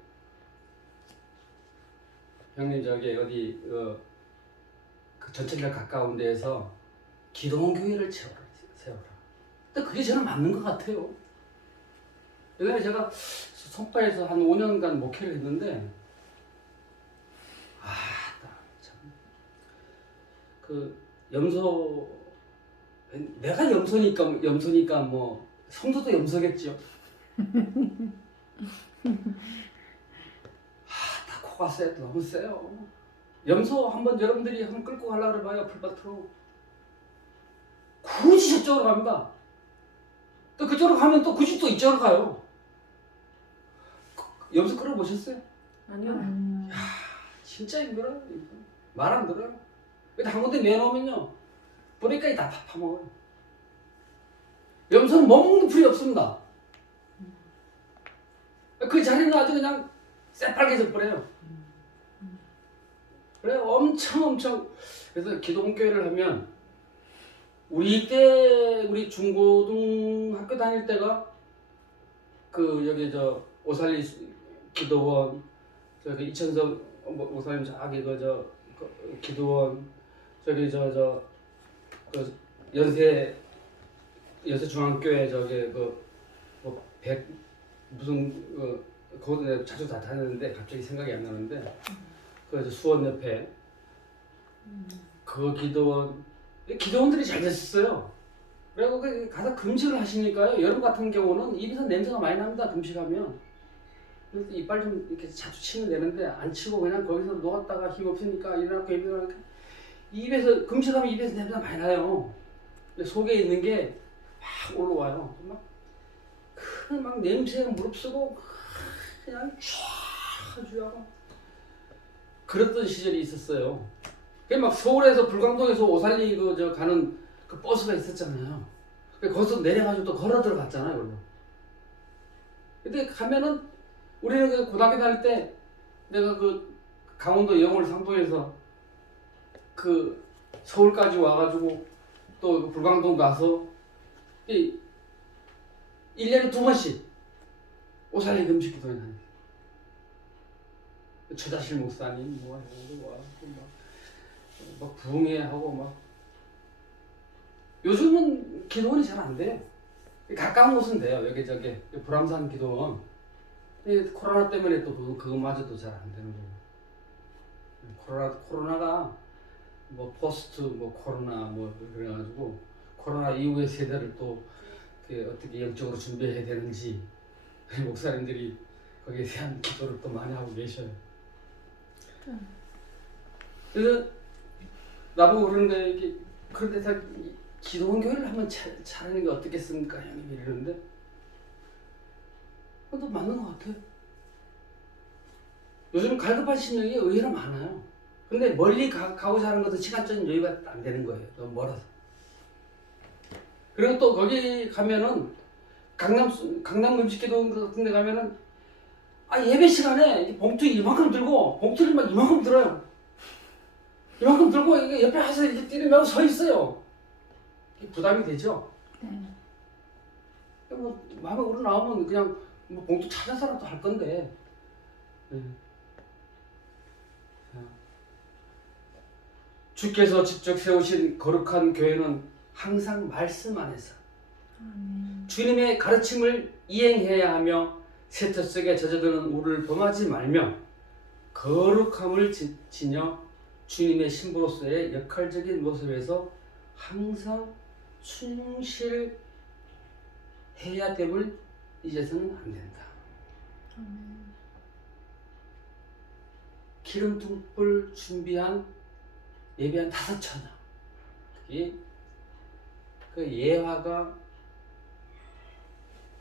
형님 저기 어디 그 전철역 가까운 데에서 기도원 교회를 세워라. 근데 그게 저는 맞는 것 같아요. 예전에 제가 송파에서 한 5년간 목회를 했는데 그 염소, 내가 염소니까 뭐 성도도 염소겠죠. 다 코가 너무 세요. 염소 한번 여러분들이 한번 끌고 가려고 그래봐요, 풀밭으로. 굳이 저쪽으로 갑니다. 또 그쪽으로 가면 또 굳이 또 이쪽으로 가요. 염소 끌어보셨어요? 아니요. 진짜 힘들어요. 말 안 들어요. 근데 한 군데 내놓으면요, 뿌리까지 다 파먹어요. 염소는 못 먹는 풀이 없습니다. 그 자리는 아주 그냥 새빨개져 버려요. 그래 엄청 그래서 기독교회를 하면 우리 중고등학교 다닐 때가 그 여기 오살리 기도원, 저기 이천성 목사님 저기 그 기도원, 저기 그 연세 중앙교회 저기 거기도 자주 다 다녔는데 갑자기 생각이 안 나는데 그 수원 옆에 그 기도원, 기도원들이 잘 됐었어요. 그리고 가서 금식을 하시니까요. 여름 같은 경우는 입에서 냄새가 많이 납니다. 금식하면. 그래서 이빨 좀 이렇게 자주 치면 되는데 안 치고 그냥 거기서 놓았다가 힘 없으니까 일어나니까 입에서 금식하면 입에서 냄새가 많이 나요. 속에 있는 게 막 올라와요. 막 냄새에 무릅쓰고 그냥 쫙 하고 그랬던 시절이 있었어요. 막 서울에서 불광동에서 오산리 가는 그 버스가 있었잖아요. 거기서 내려가지고 또 걸어 들어갔잖아요. 원래. 근데 가면은 우리는 그 고등학교 다닐 때 내가 그 강원도 영월 상동에서 그 서울까지 와가지고 또 불광동 가서 1년에 2번씩 오산리 금식기도회 다녔어요. 최다실 목사님 막 부흥회하고 막 요즘은 기도원이 잘 안 돼요. 가까운 곳은 돼요. 여기 저기 불암산 기도원. 코로나 때문에 또 그것마저도 잘 안 되는 거예요. 코로나가 뭐 포스트 뭐 코로나 뭐 그래가지고 코로나 이후의 세대를 또 어떻게 영적으로 준비해야 되는지 목사님들이 거기에 대한 기도를 또 많이 하고 계셔요. 그래서 나보고 그러는데 이게 그런데 다 기도원 교회를 한번 차리는 게 어떻겠습니까, 형님 이러는데 그것도 맞는 것 같아요. 요즘 갈급한 심령이 의외로 많아요. 근데 멀리 가고자 하는 것은 시간적인 여유가 안 되는 거예요. 너무 멀어서. 그리고 또 거기 가면은 강남 금식기도 같은 데 가면은 예배 시간에 봉투 이만큼 들고 봉투를 막 이만큼 들어요. 이만큼 들고 이게 옆에 와서 이렇게 뛰면서 서 있어요. 부담이 되죠? 네. 뭐 마음에 우러나오면 그냥 뭐 봉투 찾아서라도 할 건데. 주께서 직접 세우신 거룩한 교회는 항상 말씀 안에서 주님의 가르침을 이행해야 하며 세터 속에 젖어드는 우를 범하지 말며 거룩함을 지녀 주님의 신부로서의 역할적인 모습에서 항상 충실해야 됨을 잊어서는 안 된다. 기름 둥불 준비한 예배한 5처녀. 그 예화가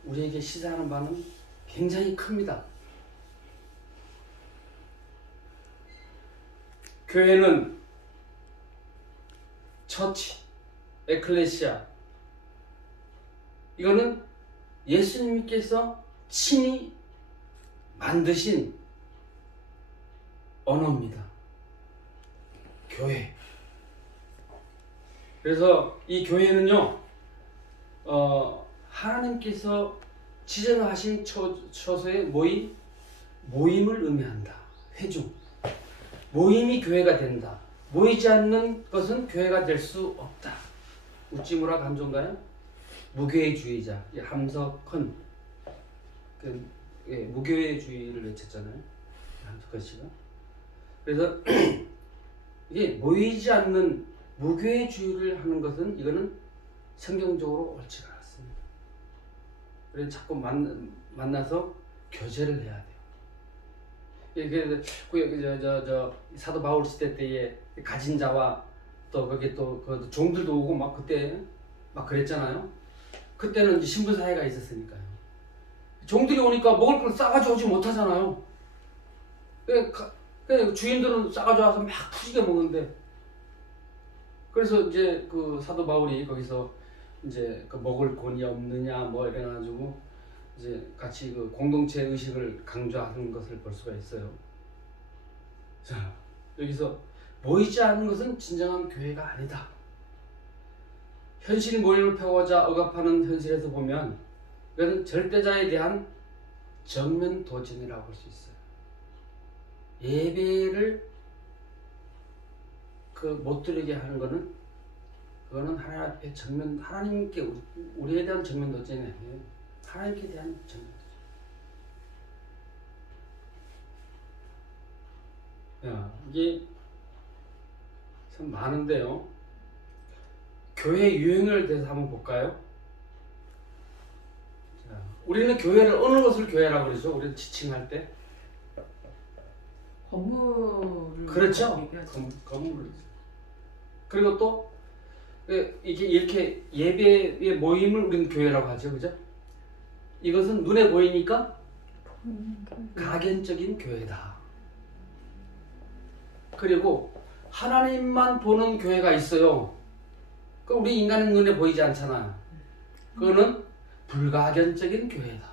우리에게 시사하는 바는 굉장히 큽니다. 교회는 처치, 에클레시아 이거는 예수님께서 친히 만드신 언어입니다. 교회. 그래서 이 교회는요, 하나님께서 지정하신 처소의 모임을 의미한다. 회중. 모임이 교회가 된다. 모이지 않는 것은 교회가 될 수 없다. 우찌무라 감정가요? 무교회주의자 함석헌 무교회주의를 외쳤잖아요. 함석헌 씨가. 그래서 이게 모이지 않는 무교회주의를 하는 것은 이거는 성경적으로 옳지가 않습니다. 그래서 자꾸 만나서 교제를 해야 돼요. 이게 사도 바울 시대 때에 가진 자와 또 거기 또 그 종들도 오고 막 그때 막 그랬잖아요. 그때는 이제 신분 사회가 있었으니까요. 종들이 오니까 먹을 걸 싸가지고 오지 못하잖아요. 그래 주인들은 싸가지고 와서 막 푸지게 먹는데, 그래서 이제 그 사도 바울이 거기서 이제 그 먹을 권이 없느냐 뭐 이래가지고 이제 같이 그 공동체 의식을 강조하는 것을 볼 수가 있어요. 자, 여기서 모이지 않는 것은 진정한 교회가 아니다. 현실 모임을 펴고자 억압하는 현실에서 보면 이것은 절대자에 대한 정면 도전이라고 할 수 있어요. 예배를 못 드리게 하는 것은 그거는 하나님 앞에 하나님께 우리에 대한 정면 도전이 아니에요. 하나님께 대한 정면 도전. 이게 참 많은데요. 교회 유형을 대해서 한번 볼까요? 자, 우리는 교회를 어느 것을 교회라고 그러죠? 우리는 지칭할 때. 건물을 그렇죠. 얘기하죠. 건물을. 그리고 또 이게 이렇게 예배의 모임을 우리는 교회라고 하죠, 그죠? 이것은 눈에 보이니까 가견적인 교회다. 그리고 하나님만 보는 교회가 있어요. 그 우리 인간의 눈에 보이지 않잖아요. 그거는 불가견적인 교회다.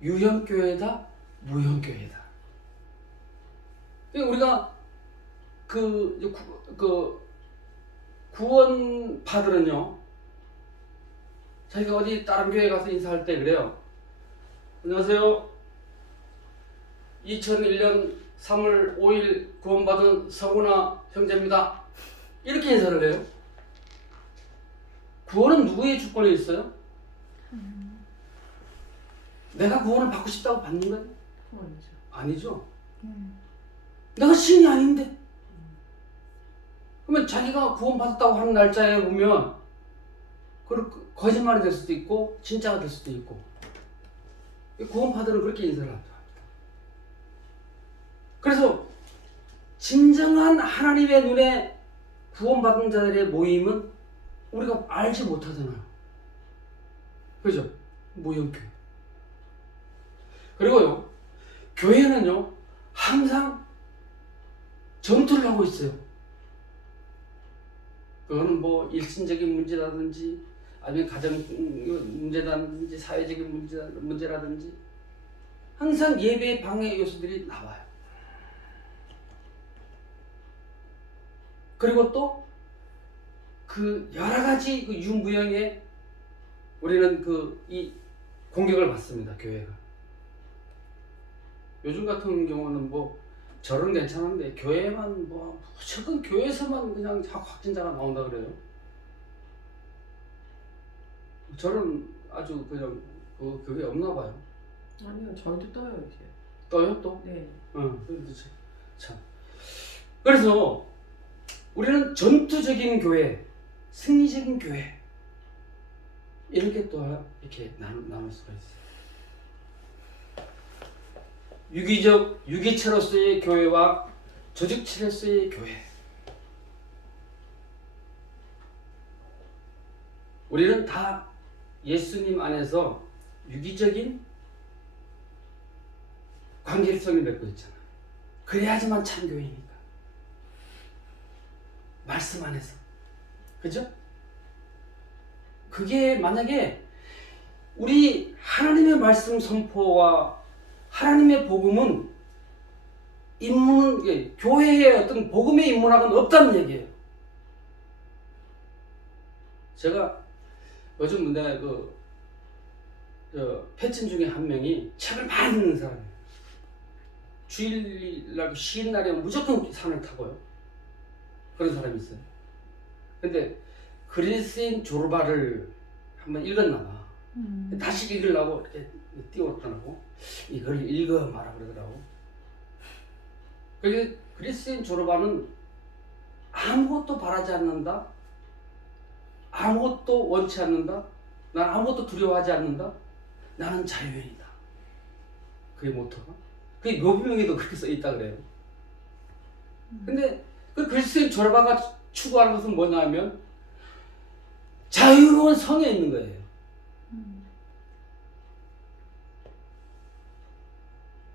유형 교회다, 무형 교회다. 우리가 구원파들은요, 자기가 어디 다른 교회 가서 인사할 때 그래요. 안녕하세요. 2001년 3월 5일 구원받은 서구나 형제입니다. 이렇게 인사를 해요. 구원은 누구의 주권에 있어요? 내가 구원을 받고 싶다고 받는 거예요? 아니죠. 내가 신이 아닌데. 그러면 자기가 구원받았다고 하는 날짜에 보면 거짓말이 될 수도 있고 진짜가 될 수도 있고. 구원파들은 그렇게 인사를 합니다. 그래서 진정한 하나님의 눈에 구원받은 자들의 모임은 우리가 알지 못하잖아요. 그죠? 무형교회. 그리고요, 교회는요, 항상 전투를 하고 있어요. 그거는 뭐 일신적인 문제라든지 아니면 가정 문제라든지 사회적인 문제라든지 항상 예배의 방해 요소들이 나와요. 그리고 또 그 여러 가지 그 유무형의 우리는 이 공격을 받습니다. 교회가. 요즘 같은 경우는 뭐 절은 괜찮은데 교회만 뭐 무조건 교회에서만 그냥 확진자가 나온다 그래요. 절은 아주 그냥 그게 없나 봐요. 아니요, 저희도 떠요 이제. 떠요 또? 네. 참. 그래서 우리는 전투적인 교회, 승리적인 교회 이렇게 또 이렇게 나눌 수가 있어요. 유기체로서의 교회와 조직체로서의 교회. 우리는 다 예수님 안에서 유기적인 관계성을 맺고 있잖아요. 그래야지만 참 교회니까. 말씀 안에서. 그죠? 그게 만약에 우리 하나님의 말씀 선포와 하나님의 복음은 교회의 어떤 복음의 인문학은 없다는 얘기예요. 제가 요즘 내가 패친 중에 한 명이 책을 많이 읽는 사람이에요. 주일날 쉬는 날이면 무조건 산을 타고요. 그런 사람이 있어요. 근데 그리스인 조르바를 한번 읽었나 봐. 다시 읽으려고 이렇게 띄웠더라고. 이걸 읽어 말아 그러더라고. 그리스인 조르바는 아무것도 바라지 않는다. 아무것도 원치 않는다. 난 아무것도 두려워하지 않는다. 나는 자유인이다. 그게 모토가. 그게 묘비명에도 그렇게 써 있다 그래요. 근데 그 그리스인 조르바가 추구하는 것은 뭐냐면 자유로운 성에 있는 거예요.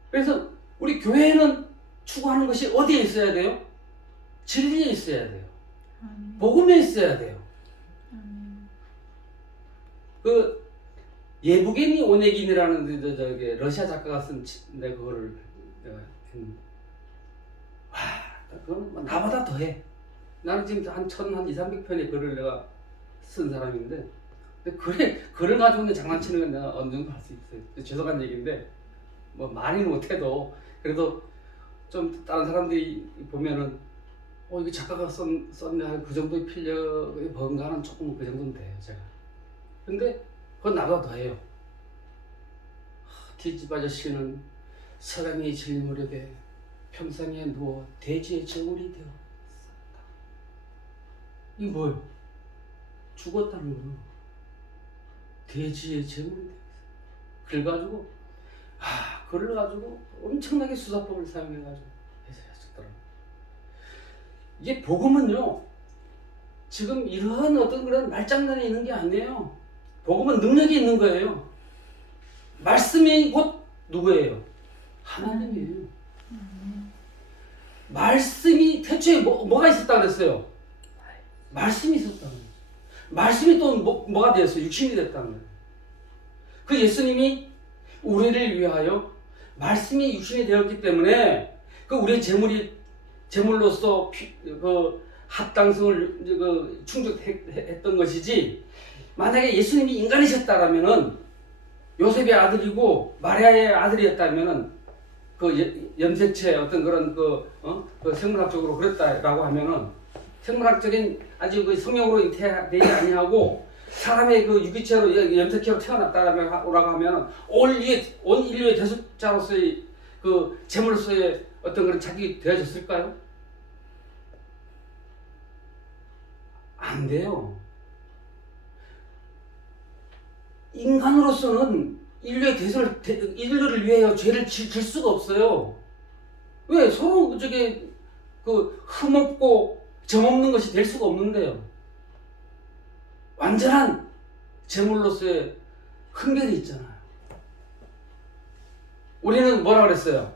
그래서 우리 교회는 추구하는 것이 어디에 있어야 돼요? 진리에 있어야 돼요. 복음에 있어야 돼요. 그 예부게니 오네긴이라는 러시아 작가가 쓴 내가 그거를 내가 했는데 와, 그건 나보다 더해. 나는 지금 한 200~300편의 글을 내가 쓴 사람인데 근데 글을 가지고 장난치는 건 내가 어느 정도 할 수 있어요. 죄송한 얘기인데 뭐 많이 못해도 그래도 좀 다른 사람들이 보면은 이거 작가가 썼네 그 정도의 필력의 번가는 조금 그 정도는 돼요 제가. 근데 그건 나보다 더해요. 뒷집 아저씨는 서강이 질 무렵에 평상에 누워 대지의 저울이 되었다. 이게 뭐예요? 죽었다는 거예요. 돼지의 제물이 그래가지고 그걸 가지고 엄청나게 수사법을 사용해가지고 해석하셨더라고요. 이게 복음은요, 지금 이러한 어떤 그런 말장난이 있는 게 아니에요. 복음은 능력이 있는 거예요. 말씀이 곧 누구예요? 하나님이에요. 말씀이 태초에 뭐가 있었다 그랬어요? 말씀이 있었다는 거예요. 말씀이 또 뭐가 되었어요? 육신이 됐다는 거예요. 그 예수님이 우리를 위하여 말씀이 육신이 되었기 때문에 그 우리의 제물로서 그 합당성을 충족했던 것이지, 만약에 예수님이 인간이셨다라면은 요셉의 아들이고 마리아의 아들이었다면은 그 염색체 어떤 그런 그 생물학적으로 그랬다라고 하면은 생물학적인 아주 그 성형으로 되지 아니하고 사람의 그 유기체로 염색체로 태어났다라고 하면은 온 인류의 대속자로서의 그 제물로서의 어떤 그런 자격이 되어졌을까요? 안 돼요. 인간으로서는 인류를 위하여 죄를 질 수가 없어요. 왜? 서로 흠없고 점없는 것이 될 수가 없는데요. 완전한 제물로서의 흥결이 있잖아요. 우리는 뭐라 그랬어요?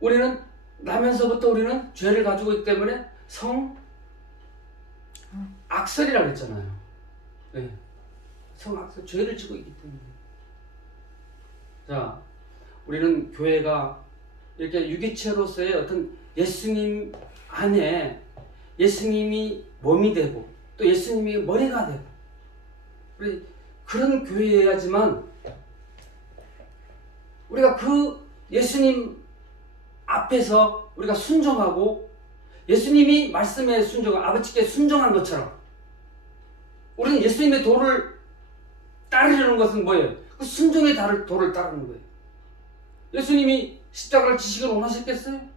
우리는 나면서부터 우리는 죄를 가지고 있기 때문에 성악설이라고 했잖아요. 네. 성악설, 죄를 지고 있기 때문에. 자, 우리는 교회가 이렇게 유기체로서의 어떤 예수님 안에 예수님이 몸이 되고 또 예수님이 머리가 되고 그런 교회여야지만 우리가 그 예수님 앞에서 우리가 순종하고 예수님이 말씀에 순종한 아버지께 순종한 것처럼 우리는 예수님의 도를 따르려는 것은 뭐예요? 그 순종의 도를 따르는 거예요. 예수님이 십자가를 지시기를 원하셨겠어요?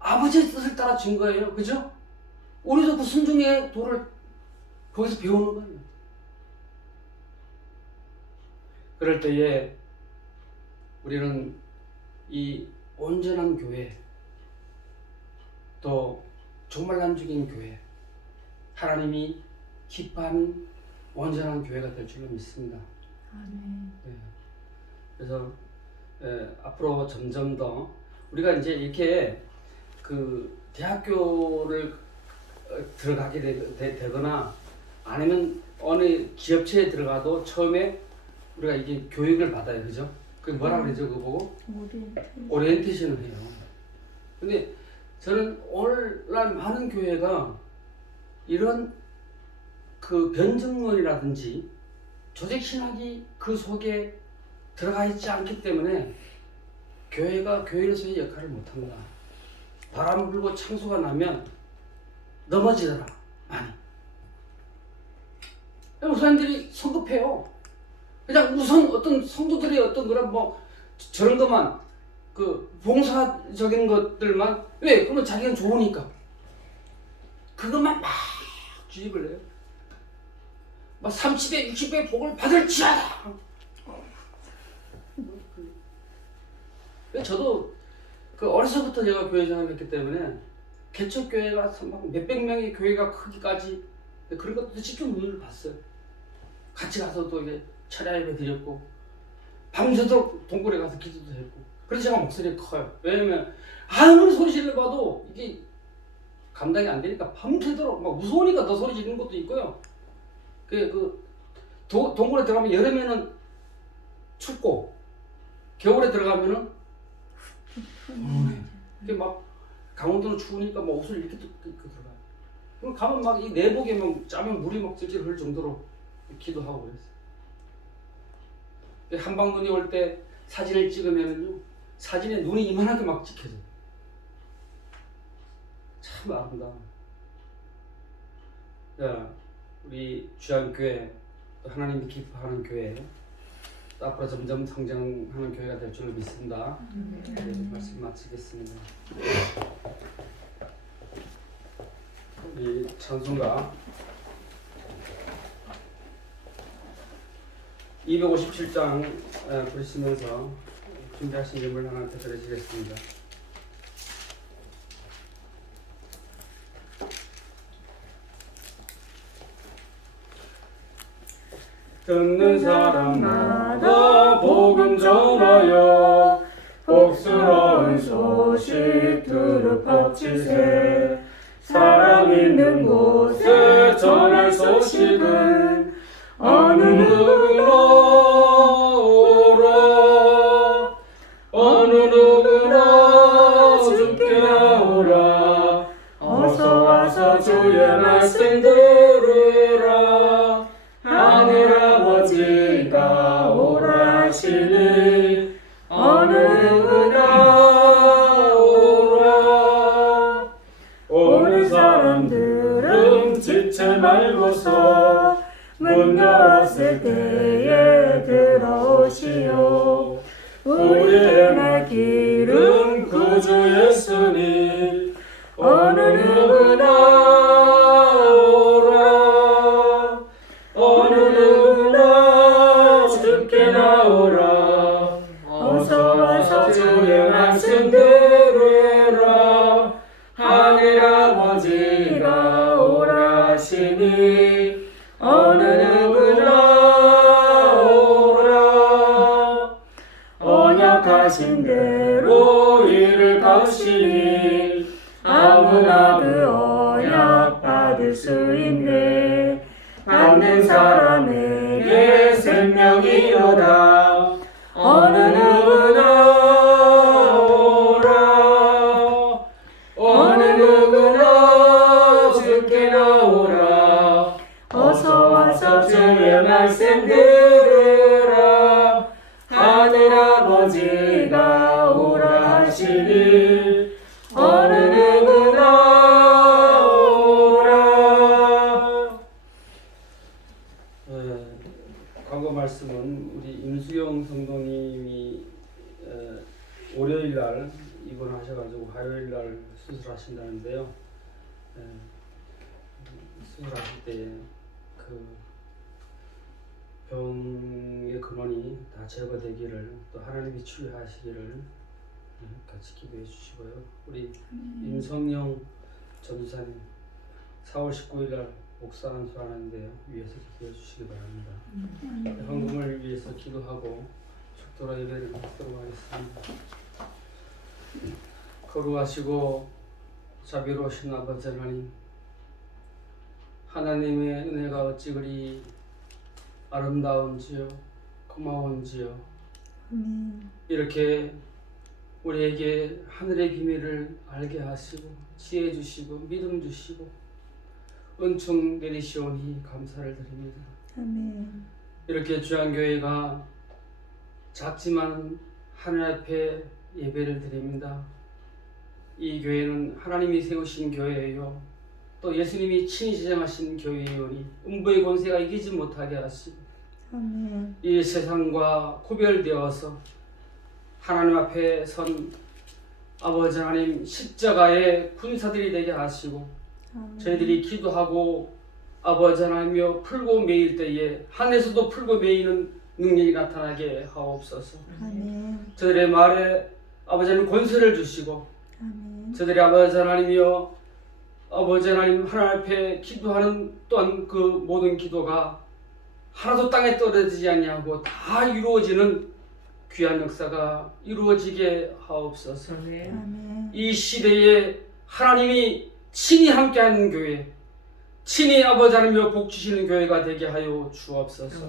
아버지의 뜻을 따라 준 거예요. 그죠? 우리도 그 순종의 도를 거기서 배우는 거예요. 그럴 때에 우리는 이 온전한 교회, 또 정말 남죽인 교회, 하나님이 기뻐하는 온전한 교회가 될 줄로 믿습니다. 네. 그래서 앞으로 점점 더 우리가 이제 이렇게 그 대학교를 들어가게 되거나 아니면 어느 기업체에 들어가도 처음에 우리가 이게 교육을 받아요. 그죠? 그게 뭐라 그러죠? 그거 보고? 오리엔테이션을 해요. 근데 저는 오늘날 많은 교회가 이런 그 변증론이라든지 조직신학이 그 속에 들어가 있지 않기 때문에 교회가 교회로서의 역할을 못합니다. 바람 불고 창수가 나면 넘어지더라, 많이. 목사님들이 성급해요. 그냥 우선 어떤 성도들의 어떤 그런 저런 것만 그 봉사적인 것들만 왜? 그러면 자기는 좋으니까 그것만 막 주입을 해요. 막 30배, 60배 복을 받을지어다. 저도 그 어려서부터 제가 교회 생활을 했기 때문에 개척교회가 몇백 명의 교회가 크기까지 그런 것도 직접 눈을 봤어요. 같이 가서 또 이게 철야 예배 드렸고 밤새도록 동굴에 가서 기도도 했고. 그래서 제가 목소리가 커요. 왜냐면 아무리 소리 질러봐도 이게 감당이 안 되니까 밤새도록 막 무서우니까 더 소리 지르는 것도 있고요. 동굴에 들어가면 여름에는 춥고 겨울에 들어가면은 이게 막 강원도는 추우니까 막 옷을 이렇게 들어가요. 그럼 가면 막 이 내복에 막 짜면 물이 막 질질 흘릴 정도로 기도하고 그랬어요. 한방 눈이 올 때 사진을 찍으면은요, 사진에 눈이 이만하게 막 찍혀져요. 참 아름다워. 자, 우리 주안교회, 또 하나님이 기뻐하는 교회, 또 앞으로 점점 성장하는 교회가 될 줄로 믿습니다. 네, 말씀 마치겠습니다. 우리 찬송가 257장 부르시면서 준비하신 예물 하나님께 드리시겠습니다. 듣는 사람마다 복음 전하여 복스러운 소식 두루 퍼치세. 사람 있는 곳에 전할 소식은 어느 누구나 오라. 어느 누구나 주께 나오라. 어서 와서 주의 말씀 들으라. 하늘 아버지가 오라 하시니 어느 누구나 오라. 오는 사람들은 지체 말고서 문 열었을 때에 들어오시오. 우리의 날 길은 구주 예수님 어느 누구나 오라. 어느 누구나 주께 나오라. 어서 와서 주의 말씀 들으라. 하늘 아버지가 오라 하시니 어느 누구나 오라. 언약하신 대로 이를 것이니 아무나 그 언약 받을 수 있네. 받는 사람에게 생명이로다. 어느 누구나 오라. 어느 누구나 주께 나오라. 어서 와서 주의 말씀 들으라. 하늘 아버지가 오라 하시니 어느 누구나 오라. 과거 말씀은 우리 임수영 성도님이 월요일날 입원하셔가지고 화요일날 수술하신다는데요. 수술하실 때 그 병의 근원이 다 제거되기를 또 하나님이 치유하시기를 같이 기도해 주시고요. 우리 임성영 전사님 4월 19일날 목사 안수하는데요. 위해서 기도해 주시기 바랍니다. 헌금을 위해서 기도하고 축도로 예배를 드리도록 하겠습니다. 거룩하시고 자비로우신 아버지 하나님, 하나님의 은혜가 어찌 그리 아름다운지요 고마운지요. 이렇게 우리에게 하늘의 비밀을 알게 하시고 지혜 주시고 믿음 주시고 은총 내리시오니 감사를 드립니다. 아멘. 이렇게 주한 교회가 작지만 하늘 앞에 예배를 드립니다. 이 교회는 하나님이 세우신 교회예요. 또 예수님이 친히 지정하신 교회이오니 음부의 권세가 이기지 못하게 하시고 아멘. 이 세상과 구별되어서 하나님 앞에 선 아버지 하나님 십자가의 군사들이 되게 하시고 아멘. 저희들이 기도하고 아버지 하나님이여 풀고 매일 때에 하늘에서도 풀고 매이는 능력이 나타나게 하옵소서. 아멘. 저들의 말에 아버지 하나님 권세를 주시고 아멘. 저들의 아버지 하나님이여 아버지 하나님 하나님 앞에 기도하는 또한 그 모든 기도가 하나도 땅에 떨어지지 아니하고 다 이루어지는 귀한 역사가 이루어지게 하옵소서. 아멘. 이 시대에 하나님이 친히 함께하는 교회, 친히 아버지 하나님이여 복 주시는 교회가 되게 하여 주옵소서.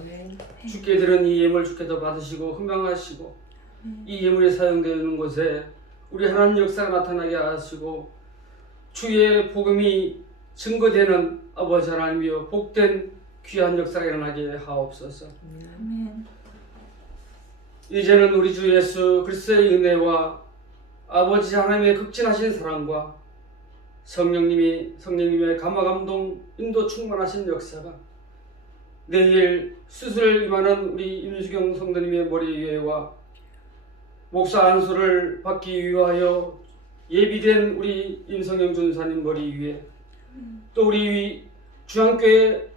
주께 드린 이 예물 주께서 받으시고 흠양하시고 이 예물이 사용되는 곳에 우리 하나님 역사가 나타나게 하시고 주의 복음이 증거되는 아버지 하나님이여 복된 귀한 역사가 일어나게 하옵소서. 아멘. 이제는 우리 주 예수 그리스도의 은혜와 아버지 하나님의 극진하신 사랑과 성령님의 감화감동 인도 충만하신 역사가 내일 수술을 임하는 우리 임수경 성도님의 머리 위에와 목사 안수를 받기 위하여 예비된 우리 임성영 전사님 머리 위에 또 우리 주안교회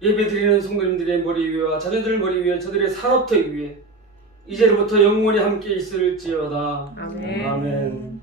예배드리는 성도님들의 머리 위와 자녀들 머리 위에 저들의 산업터 위에 이제로부터 영원히 함께 있을지어다. 아멘. 아멘.